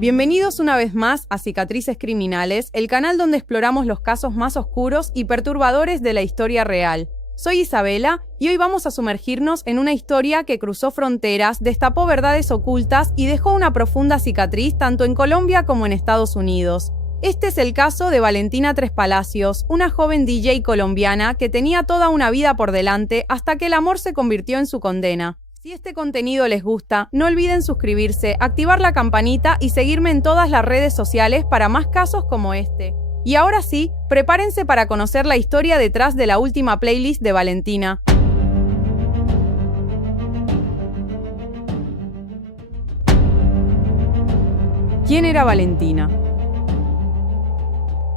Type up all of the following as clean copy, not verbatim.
Bienvenidos una vez más a Cicatrices Criminales, el canal donde exploramos los casos más oscuros y perturbadores de la historia real. Soy Isabela y hoy vamos a sumergirnos en una historia que cruzó fronteras, destapó verdades ocultas y dejó una profunda cicatriz tanto en Colombia como en Estados Unidos. Este es el caso de Valentina Tres Palacios, una joven DJ colombiana que tenía toda una vida por delante hasta que el amor se convirtió en su condena. Si este contenido les gusta, no olviden suscribirse, activar la campanita y seguirme en todas las redes sociales para más casos como este. Y ahora sí, prepárense para conocer la historia detrás de la última playlist de Valentina. ¿Quién era Valentina?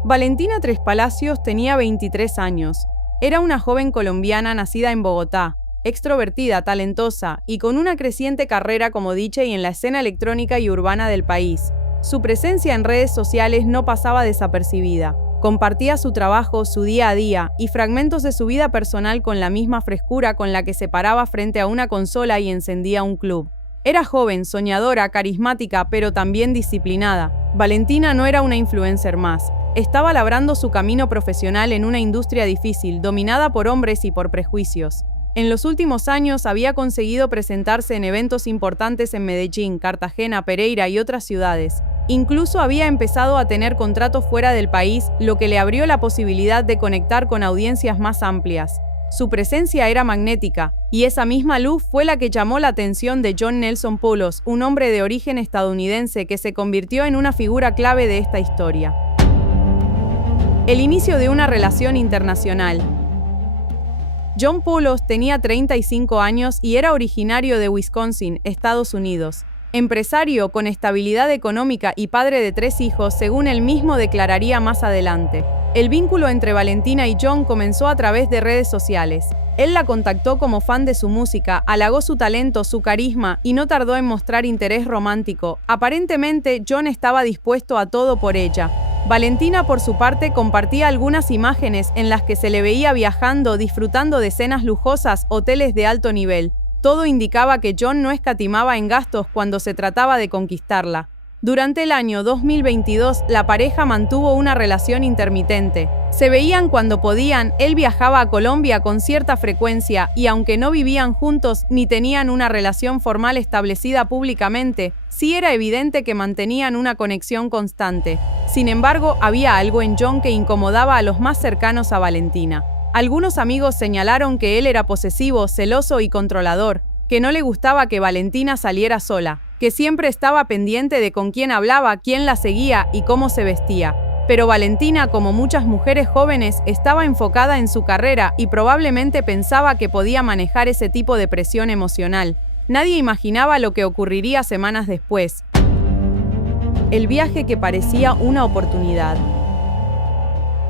Valentina Tres Palacios tenía 23 años. Era una joven colombiana nacida en Bogotá, extrovertida, talentosa y con una creciente carrera como DJ en la escena electrónica y urbana del país. Su presencia en redes sociales no pasaba desapercibida. Compartía su trabajo, su día a día y fragmentos de su vida personal con la misma frescura con la que se paraba frente a una consola y encendía un club. Era joven, soñadora, carismática, pero también disciplinada. Valentina no era una influencer más. Estaba labrando su camino profesional en una industria difícil, dominada por hombres y por prejuicios. En los últimos años había conseguido presentarse en eventos importantes en Medellín, Cartagena, Pereira y otras ciudades. Incluso había empezado a tener contratos fuera del país, lo que le abrió la posibilidad de conectar con audiencias más amplias. Su presencia era magnética, y esa misma luz fue la que llamó la atención de John Nelson Poulos, un hombre de origen estadounidense que se convirtió en una figura clave de esta historia. El inicio de una relación internacional. John Poulos tenía 35 años y era originario de Wisconsin, Estados Unidos. Empresario con estabilidad económica y padre de 3 hijos, según él mismo declararía más adelante. El vínculo entre Valentina y John comenzó a través de redes sociales. Él la contactó como fan de su música, halagó su talento, su carisma y no tardó en mostrar interés romántico. Aparentemente, John estaba dispuesto a todo por ella. Valentina, por su parte, compartía algunas imágenes en las que se le veía viajando, disfrutando de cenas lujosas, hoteles de alto nivel. Todo indicaba que John no escatimaba en gastos cuando se trataba de conquistarla. Durante el año 2022, la pareja mantuvo una relación intermitente. Se veían cuando podían, él viajaba a Colombia con cierta frecuencia y aunque no vivían juntos ni tenían una relación formal establecida públicamente, sí era evidente que mantenían una conexión constante. Sin embargo, había algo en John que incomodaba a los más cercanos a Valentina. Algunos amigos señalaron que él era posesivo, celoso y controlador, que no le gustaba que Valentina saliera sola, que siempre estaba pendiente de con quién hablaba, quién la seguía y cómo se vestía. Pero Valentina, como muchas mujeres jóvenes, estaba enfocada en su carrera y probablemente pensaba que podía manejar ese tipo de presión emocional. Nadie imaginaba lo que ocurriría semanas después. El viaje que parecía una oportunidad.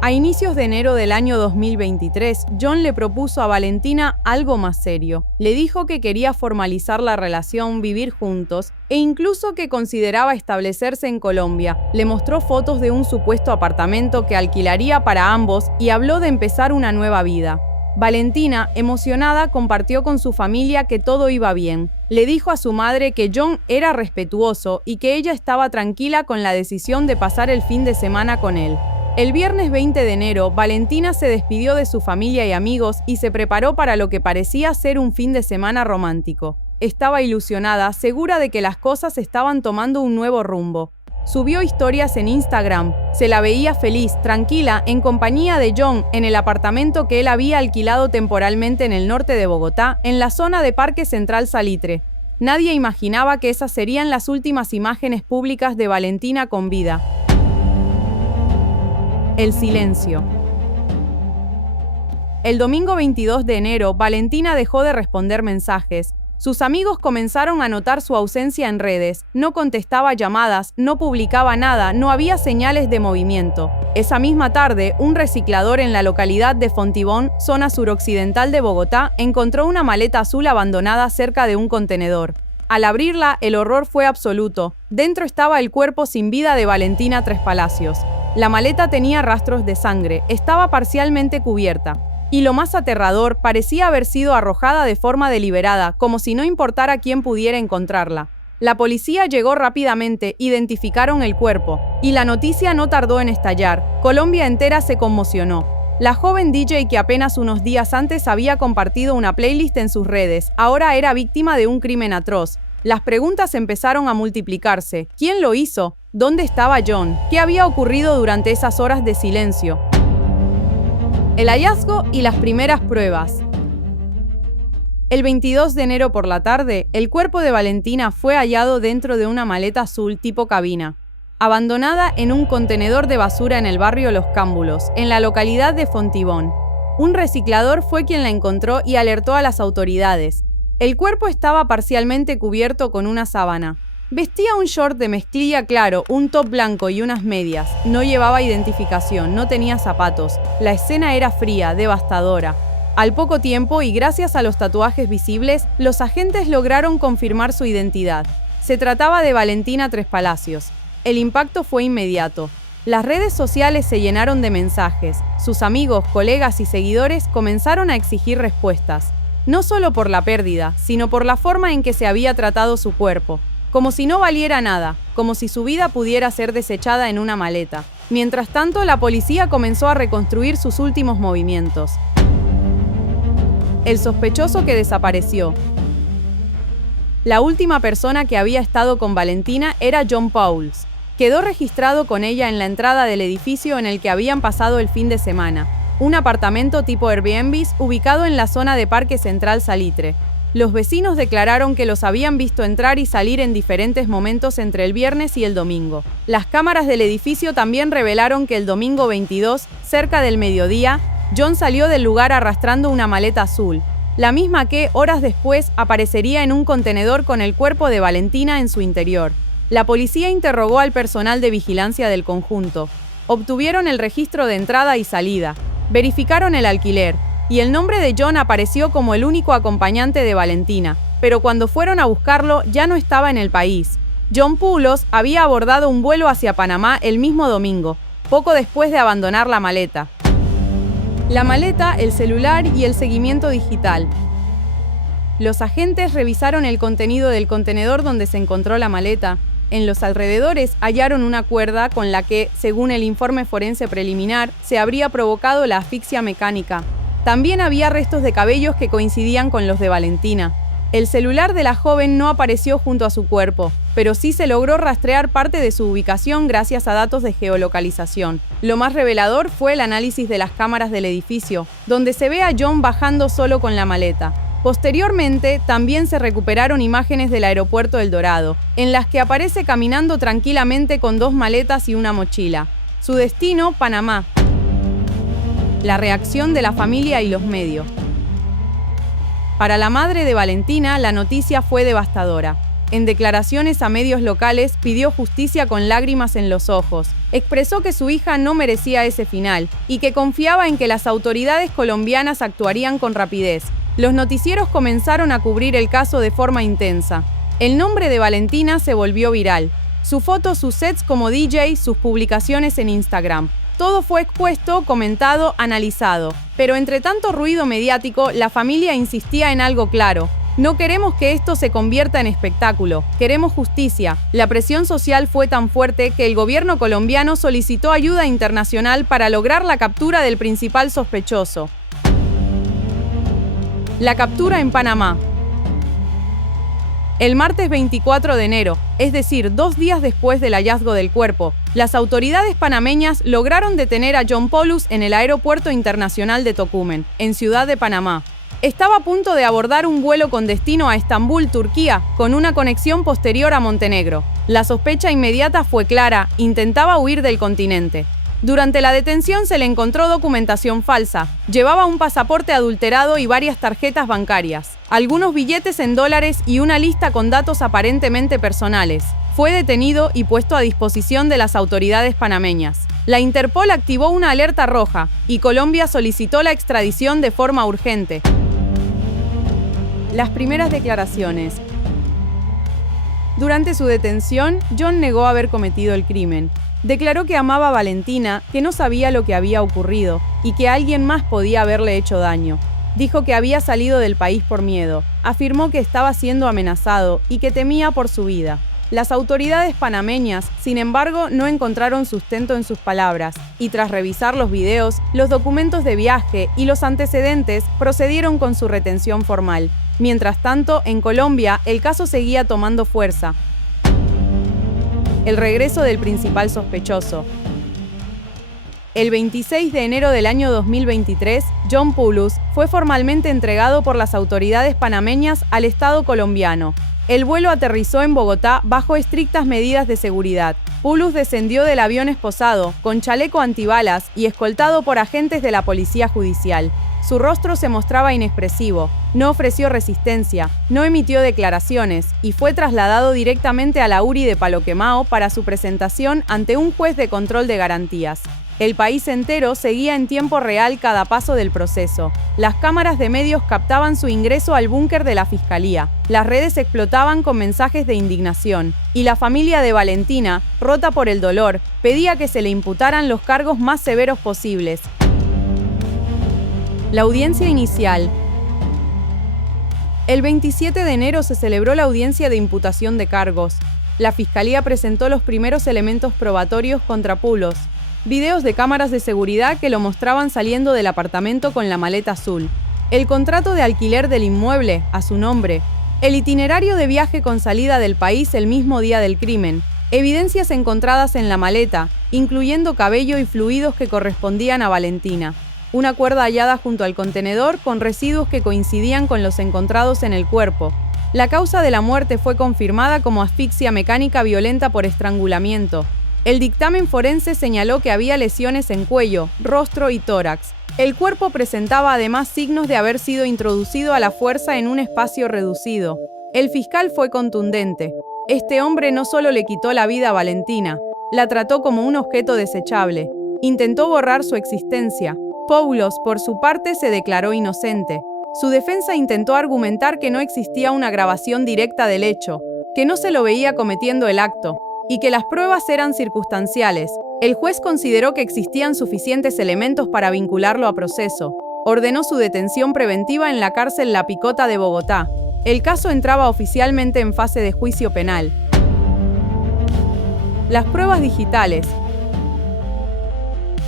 A inicios de enero del año 2023, John le propuso a Valentina algo más serio. Le dijo que quería formalizar la relación, vivir juntos, e incluso que consideraba establecerse en Colombia. Le mostró fotos de un supuesto apartamento que alquilaría para ambos y habló de empezar una nueva vida. Valentina, emocionada, compartió con su familia que todo iba bien. Le dijo a su madre que John era respetuoso y que ella estaba tranquila con la decisión de pasar el fin de semana con él. El viernes 20 de enero, Valentina se despidió de su familia y amigos y se preparó para lo que parecía ser un fin de semana romántico. Estaba ilusionada, segura de que las cosas estaban tomando un nuevo rumbo. Subió historias en Instagram. Se la veía feliz, tranquila, en compañía de John, en el apartamento que él había alquilado temporalmente en el norte de Bogotá, en la zona de Parque Central Salitre. Nadie imaginaba que esas serían las últimas imágenes públicas de Valentina con vida. El silencio. El domingo 22 de enero, Valentina dejó de responder mensajes. Sus amigos comenzaron a notar su ausencia en redes. No contestaba llamadas, no publicaba nada, no había señales de movimiento. Esa misma tarde, un reciclador en la localidad de Fontibón, zona suroccidental de Bogotá, encontró una maleta azul abandonada cerca de un contenedor. Al abrirla, el horror fue absoluto. Dentro estaba el cuerpo sin vida de Valentina Tres Palacios. La maleta tenía rastros de sangre, estaba parcialmente cubierta. Y lo más aterrador, parecía haber sido arrojada de forma deliberada, como si no importara quién pudiera encontrarla. La policía llegó rápidamente, identificaron el cuerpo, y la noticia no tardó en estallar. Colombia entera se conmocionó. La joven DJ que apenas unos días antes había compartido una playlist en sus redes, ahora era víctima de un crimen atroz. Las preguntas empezaron a multiplicarse. ¿Quién lo hizo? ¿Dónde estaba John? ¿Qué había ocurrido durante esas horas de silencio? El hallazgo y las primeras pruebas. El 22 de enero por la tarde, el cuerpo de Valentina fue hallado dentro de una maleta azul tipo cabina, abandonada en un contenedor de basura en el barrio Los Cámbulos, en la localidad de Fontibón. Un reciclador fue quien la encontró y alertó a las autoridades. El cuerpo estaba parcialmente cubierto con una sábana. Vestía un short de mezclilla claro, un top blanco y unas medias. No llevaba identificación, no tenía zapatos. La escena era fría, devastadora. Al poco tiempo, y gracias a los tatuajes visibles, los agentes lograron confirmar su identidad. Se trataba de Valentina Tres Palacios. El impacto fue inmediato. Las redes sociales se llenaron de mensajes. Sus amigos, colegas y seguidores comenzaron a exigir respuestas. No solo por la pérdida, sino por la forma en que se había tratado su cuerpo. Como si no valiera nada, como si su vida pudiera ser desechada en una maleta. Mientras tanto, la policía comenzó a reconstruir sus últimos movimientos. El sospechoso que desapareció. La última persona que había estado con Valentina era John Pauls. Quedó registrado con ella en la entrada del edificio en el que habían pasado el fin de semana, un apartamento tipo Airbnb ubicado en la zona de Parque Central Salitre. Los vecinos declararon que los habían visto entrar y salir en diferentes momentos entre el viernes y el domingo. Las cámaras del edificio también revelaron que el domingo 22, cerca del mediodía, John salió del lugar arrastrando una maleta azul, la misma que, horas después, aparecería en un contenedor con el cuerpo de Valentina en su interior. La policía interrogó al personal de vigilancia del conjunto. Obtuvieron el registro de entrada y salida, verificaron el alquiler, y el nombre de John apareció como el único acompañante de Valentina, pero cuando fueron a buscarlo ya no estaba en el país. John Poulos había abordado un vuelo hacia Panamá el mismo domingo, poco después de abandonar la maleta. La maleta, el celular y el seguimiento digital. Los agentes revisaron el contenido del contenedor donde se encontró la maleta. En los alrededores hallaron una cuerda con la que, según el informe forense preliminar, se habría provocado la asfixia mecánica. También había restos de cabellos que coincidían con los de Valentina. El celular de la joven no apareció junto a su cuerpo, pero sí se logró rastrear parte de su ubicación gracias a datos de geolocalización. Lo más revelador fue el análisis de las cámaras del edificio, donde se ve a John bajando solo con la maleta. Posteriormente, también se recuperaron imágenes del aeropuerto El Dorado, en las que aparece caminando tranquilamente con 2 maletas y una mochila. Su destino, Panamá. La reacción de la familia y los medios. Para la madre de Valentina, la noticia fue devastadora. En declaraciones a medios locales, pidió justicia con lágrimas en los ojos. Expresó que su hija no merecía ese final y que confiaba en que las autoridades colombianas actuarían con rapidez. Los noticieros comenzaron a cubrir el caso de forma intensa. El nombre de Valentina se volvió viral. Su foto, sus sets como DJ, sus publicaciones en Instagram. Todo fue expuesto, comentado, analizado. Pero entre tanto ruido mediático, la familia insistía en algo claro. No queremos que esto se convierta en espectáculo. Queremos justicia. La presión social fue tan fuerte que el gobierno colombiano solicitó ayuda internacional para lograr la captura del principal sospechoso. La captura en Panamá. El martes 24 de enero, es decir, 2 días después del hallazgo del cuerpo, las autoridades panameñas lograron detener a John Poulos en el Aeropuerto Internacional de Tocumen, en Ciudad de Panamá. Estaba a punto de abordar un vuelo con destino a Estambul, Turquía, con una conexión posterior a Montenegro. La sospecha inmediata fue clara: intentaba huir del continente. Durante la detención se le encontró documentación falsa. Llevaba un pasaporte adulterado y varias tarjetas bancarias, algunos billetes en dólares y una lista con datos aparentemente personales. Fue detenido y puesto a disposición de las autoridades panameñas. La Interpol activó una alerta roja y Colombia solicitó la extradición de forma urgente. Las primeras declaraciones. Durante su detención, John negó haber cometido el crimen. Declaró que amaba a Valentina, que no sabía lo que había ocurrido y que alguien más podía haberle hecho daño. Dijo que había salido del país por miedo, afirmó que estaba siendo amenazado y que temía por su vida. Las autoridades panameñas, sin embargo, no encontraron sustento en sus palabras, y tras revisar los videos, los documentos de viaje y los antecedentes, procedieron con su retención formal. Mientras tanto, en Colombia, el caso seguía tomando fuerza. El regreso del principal sospechoso. El 26 de enero del año 2023, John Poulos fue formalmente entregado por las autoridades panameñas al Estado colombiano. El vuelo aterrizó en Bogotá bajo estrictas medidas de seguridad. Poulos descendió del avión esposado, con chaleco antibalas y escoltado por agentes de la policía judicial. Su rostro se mostraba inexpresivo, no ofreció resistencia, no emitió declaraciones y fue trasladado directamente a la URI de Palo Quemao para su presentación ante un juez de control de garantías. El país entero seguía en tiempo real cada paso del proceso. Las cámaras de medios captaban su ingreso al búnker de la Fiscalía. Las redes explotaban con mensajes de indignación. Y la familia de Valentina, rota por el dolor, pedía que se le imputaran los cargos más severos posibles. La audiencia inicial. El 27 de enero se celebró la audiencia de imputación de cargos. La Fiscalía presentó los primeros elementos probatorios contra Poulos. Videos de cámaras de seguridad que lo mostraban saliendo del apartamento con la maleta azul. El contrato de alquiler del inmueble, a su nombre. El itinerario de viaje con salida del país el mismo día del crimen. Evidencias encontradas en la maleta, incluyendo cabello y fluidos que correspondían a Valentina. Una cuerda hallada junto al contenedor con residuos que coincidían con los encontrados en el cuerpo. La causa de la muerte fue confirmada como asfixia mecánica violenta por estrangulamiento. El dictamen forense señaló que había lesiones en cuello, rostro y tórax. El cuerpo presentaba además signos de haber sido introducido a la fuerza en un espacio reducido. El fiscal fue contundente. Este hombre no solo le quitó la vida a Valentina, la trató como un objeto desechable. Intentó borrar su existencia. Poulos, por su parte, se declaró inocente. Su defensa intentó argumentar que no existía una grabación directa del hecho, que no se lo veía cometiendo el acto, y que las pruebas eran circunstanciales. El juez consideró que existían suficientes elementos para vincularlo a proceso. Ordenó su detención preventiva en la cárcel La Picota de Bogotá. El caso entraba oficialmente en fase de juicio penal. Las pruebas digitales.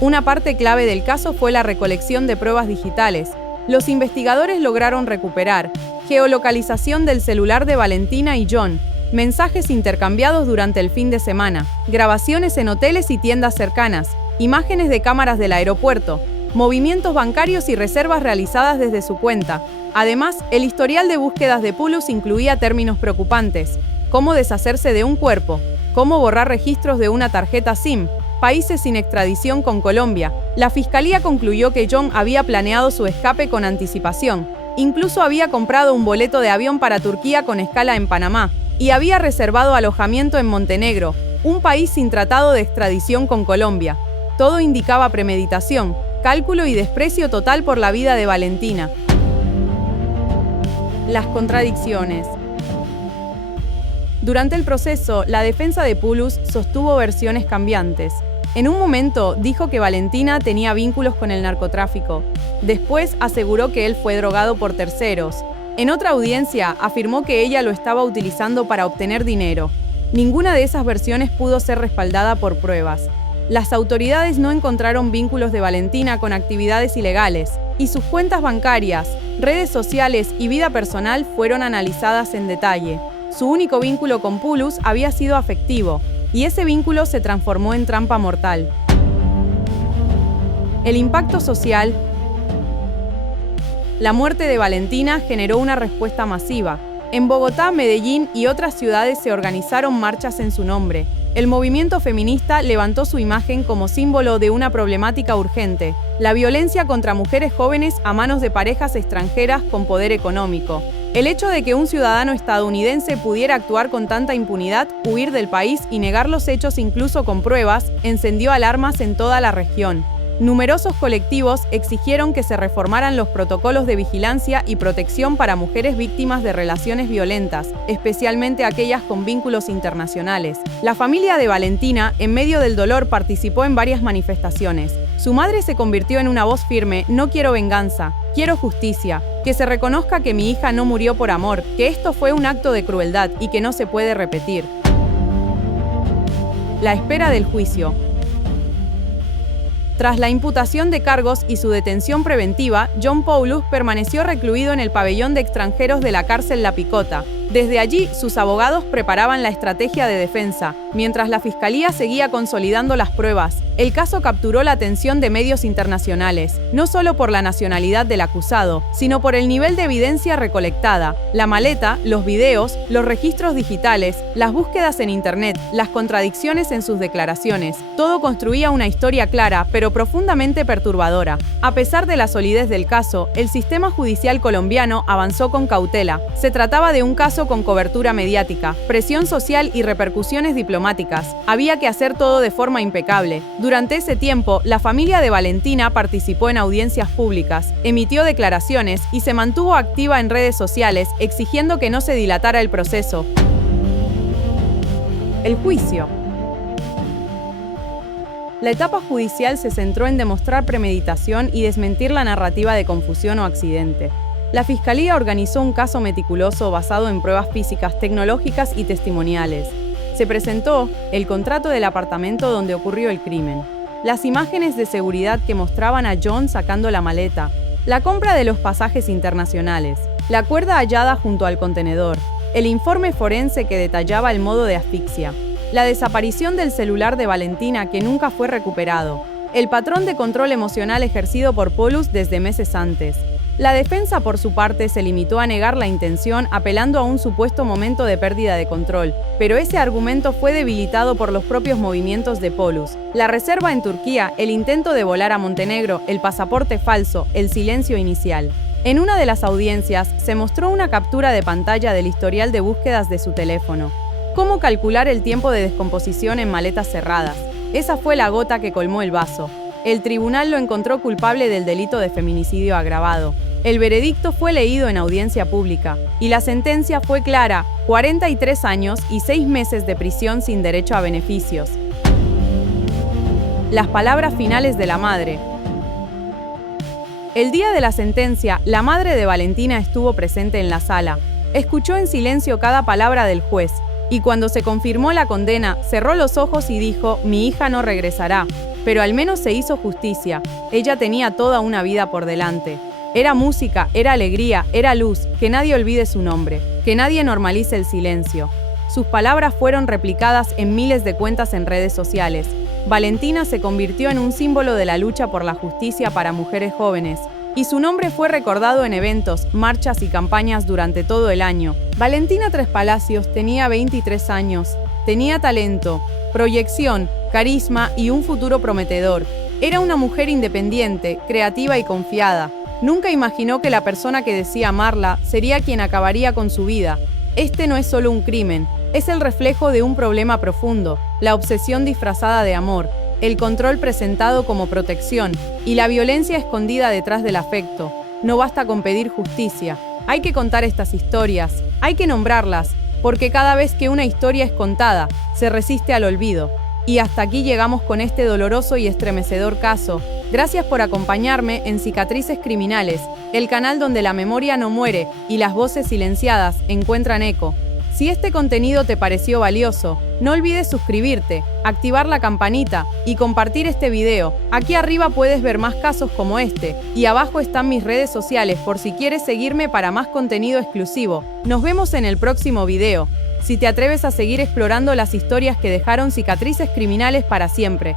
Una parte clave del caso fue la recolección de pruebas digitales. Los investigadores lograron recuperar geolocalización del celular de Valentina y John, mensajes intercambiados durante el fin de semana, grabaciones en hoteles y tiendas cercanas, imágenes de cámaras del aeropuerto, movimientos bancarios y reservas realizadas desde su cuenta. Además, el historial de búsquedas de Poulos incluía términos preocupantes: cómo deshacerse de un cuerpo, cómo borrar registros de una tarjeta SIM, países sin extradición con Colombia. La Fiscalía concluyó que John había planeado su escape con anticipación. Incluso había comprado un boleto de avión para Turquía con escala en Panamá, y había reservado alojamiento en Montenegro, un país sin tratado de extradición con Colombia. Todo indicaba premeditación, cálculo y desprecio total por la vida de Valentina. Las contradicciones. Durante el proceso, la defensa de Poulos sostuvo versiones cambiantes. En un momento dijo que Valentina tenía vínculos con el narcotráfico. Después aseguró que él fue drogado por terceros. En otra audiencia, afirmó que ella lo estaba utilizando para obtener dinero. Ninguna de esas versiones pudo ser respaldada por pruebas. Las autoridades no encontraron vínculos de Valentina con actividades ilegales, y sus cuentas bancarias, redes sociales y vida personal fueron analizadas en detalle. Su único vínculo con Poulos había sido afectivo, y ese vínculo se transformó en trampa mortal. El impacto social. La muerte de Valentina generó una respuesta masiva. En Bogotá, Medellín y otras ciudades se organizaron marchas en su nombre. El movimiento feminista levantó su imagen como símbolo de una problemática urgente: la violencia contra mujeres jóvenes a manos de parejas extranjeras con poder económico. El hecho de que un ciudadano estadounidense pudiera actuar con tanta impunidad, huir del país y negar los hechos incluso con pruebas, encendió alarmas en toda la región. Numerosos colectivos exigieron que se reformaran los protocolos de vigilancia y protección para mujeres víctimas de relaciones violentas, especialmente aquellas con vínculos internacionales. La familia de Valentina, en medio del dolor, participó en varias manifestaciones. Su madre se convirtió en una voz firme: "No quiero venganza. Quiero justicia, que se reconozca que mi hija no murió por amor, que esto fue un acto de crueldad y que no se puede repetir. La espera del juicio. Tras la imputación de cargos y su detención preventiva, John Paulus permaneció recluido en el pabellón de extranjeros de la cárcel La Picota. Desde allí, sus abogados preparaban la estrategia de defensa, mientras la fiscalía seguía consolidando las pruebas. El caso capturó la atención de medios internacionales, no solo por la nacionalidad del acusado, sino por el nivel de evidencia recolectada, la maleta, los videos, los registros digitales, las búsquedas en Internet, las contradicciones en sus declaraciones. Todo construía una historia clara, pero profundamente perturbadora. A pesar de la solidez del caso, el sistema judicial colombiano avanzó con cautela. Se trataba de un caso con cobertura mediática, presión social y repercusiones diplomáticas. Había que hacer todo de forma impecable. Durante ese tiempo, la familia de Valentina participó en audiencias públicas, emitió declaraciones y se mantuvo activa en redes sociales exigiendo que no se dilatara el proceso. El juicio. La etapa judicial se centró en demostrar premeditación y desmentir la narrativa de confusión o accidente. La Fiscalía organizó un caso meticuloso basado en pruebas físicas, tecnológicas y testimoniales. Se presentó el contrato del apartamento donde ocurrió el crimen, las imágenes de seguridad que mostraban a John sacando la maleta, la compra de los pasajes internacionales, la cuerda hallada junto al contenedor, el informe forense que detallaba el modo de asfixia, la desaparición del celular de Valentina que nunca fue recuperado, el patrón de control emocional ejercido por Paulus desde meses antes. La defensa, por su parte, se limitó a negar la intención apelando a un supuesto momento de pérdida de control, pero ese argumento fue debilitado por los propios movimientos de Paulus. La reserva en Turquía, el intento de volar a Montenegro, el pasaporte falso, el silencio inicial. En una de las audiencias, se mostró una captura de pantalla del historial de búsquedas de su teléfono. ¿Cómo calcular el tiempo de descomposición en maletas cerradas? Esa fue la gota que colmó el vaso. El tribunal lo encontró culpable del delito de feminicidio agravado. El veredicto fue leído en audiencia pública y la sentencia fue clara: 43 años y 6 meses de prisión sin derecho a beneficios. Las palabras finales de la madre. El día de la sentencia, la madre de Valentina estuvo presente en la sala. Escuchó en silencio cada palabra del juez y cuando se confirmó la condena, cerró los ojos y dijo: «Mi hija no regresará». Pero al menos se hizo justicia. Ella tenía toda una vida por delante. Era música, era alegría, era luz. Que nadie olvide su nombre, que nadie normalice el silencio. Sus palabras fueron replicadas en miles de cuentas en redes sociales. Valentina se convirtió en un símbolo de la lucha por la justicia para mujeres jóvenes, y su nombre fue recordado en eventos, marchas y campañas durante todo el año. Valentina Tres Palacios tenía 23 años, tenía talento, proyección, carisma y un futuro prometedor. Era una mujer independiente, creativa y confiada. Nunca imaginó que la persona que decía amarla sería quien acabaría con su vida. Este no es solo un crimen, es el reflejo de un problema profundo, la obsesión disfrazada de amor, el control presentado como protección y la violencia escondida detrás del afecto. No basta con pedir justicia, hay que contar estas historias, hay que nombrarlas, porque cada vez que una historia es contada, se resiste al olvido. Y hasta aquí llegamos con este doloroso y estremecedor caso. Gracias por acompañarme en Cicatrices Criminales, el canal donde la memoria no muere y las voces silenciadas encuentran eco. Si este contenido te pareció valioso, no olvides suscribirte, activar la campanita y compartir este video. Aquí arriba puedes ver más casos como este, y abajo están mis redes sociales por si quieres seguirme para más contenido exclusivo. Nos vemos en el próximo video. Si te atreves a seguir explorando las historias que dejaron cicatrices criminales para siempre.